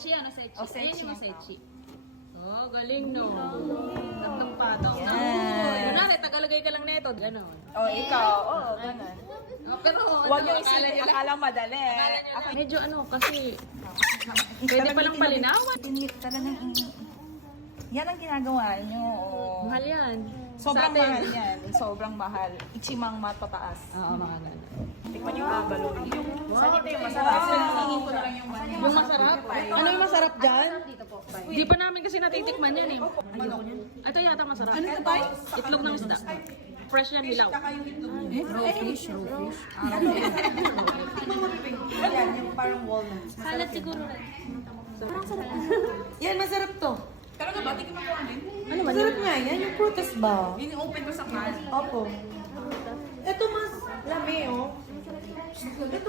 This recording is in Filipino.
Osechi yan, Osechi. Osechi Ayan yung yan, Osechi. Oh, galing no. Tatlong pataw. Yes. Kunwari, tagalagay ka lang nito. Ganon. Oh, ikaw. Oo, ganun. Oh, pero Huwag ano, yung akala isipin, nyo lang- akala madali. akala nyo lang. Medyo ano, kasi pwede Talagang palang palinawan. Talagang yan ang ginagawa nyo. Oh. Mahal yan. Sobrang Sa atin. mahal yan. Sobrang mahal. Ichimang matataas. Oo, mga ganon. Tikman yung abalo. Saan ito yung masarap? Hingin ko na lang yung Yung masarap? Ano yung masarap dyan? Di pa namin kasi natitikman yan eh. Ito yata masarap. Ano ito ba? Itlog ng isda. Fresh yan, hilaw. Raw fish. Yan, yung parang walnuts. Halat siguro. Yan, masarap to. Talaga ba? Tingnan mo ano Ano ba Masarap nga yan, yung prutas ba? Ini-open ko sa can. Opo. Ito mas lami, oh. Ito